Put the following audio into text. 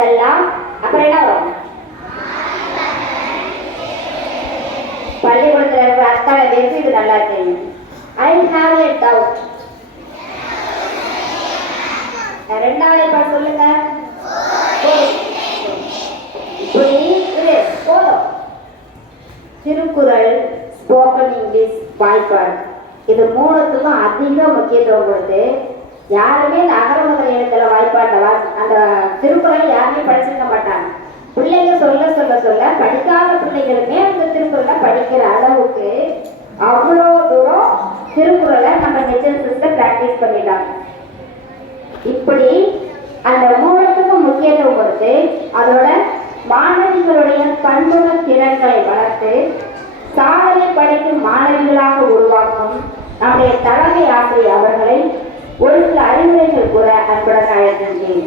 அப்புறம் என்ன வரும்? பள்ளிக்கூடத்துல இருக்கிற அத்தனை பேருக்கு இது நல்லா தெரியும். I have a doubt. ரெண்டாவது பாட்டு சொல்லுங்க. போதும். திருக்குறள், ஸ்போக்கன் இங்கிலீஷ், வாய்ப்பாடு இது மூணுத்துக்கும் அதிக முக்கியத்துவம் கொடுத்து யாருமே இந்த அகர முதல் எழுத்துல வாய்ப்பாட்டை அந்த திருக்குறள் யாருமே படிச்சிருக்க மாட்டாங்க. பிள்ளைங்க சொல்ல சொல்ல சொல்ல படிக்காத பிள்ளைகளுமே அந்த திருக்குறளை படிக்கிற அளவுக்கு அவ்வளோ தூரம் திருக்குறளை நம்ம நெஜல் சிஸ்டம் பிராக்டிஸ் பண்ணிட்டாங்க. இப்படி அந்த மூலத்துக்கும் முக்கியத்துவம் கொடுத்து அதோட மாணவிகளுடைய பண்புண திறன்களை வளர்த்து சாதனை படைக்கும் மாணவிகளாக உருவாக்கும் நம்முடைய தலைமை ஆசிரியர் அவர்களை ஒரு சில அறிவுரைகள் கூற அன்புடன் அழைக்கின்றேன்.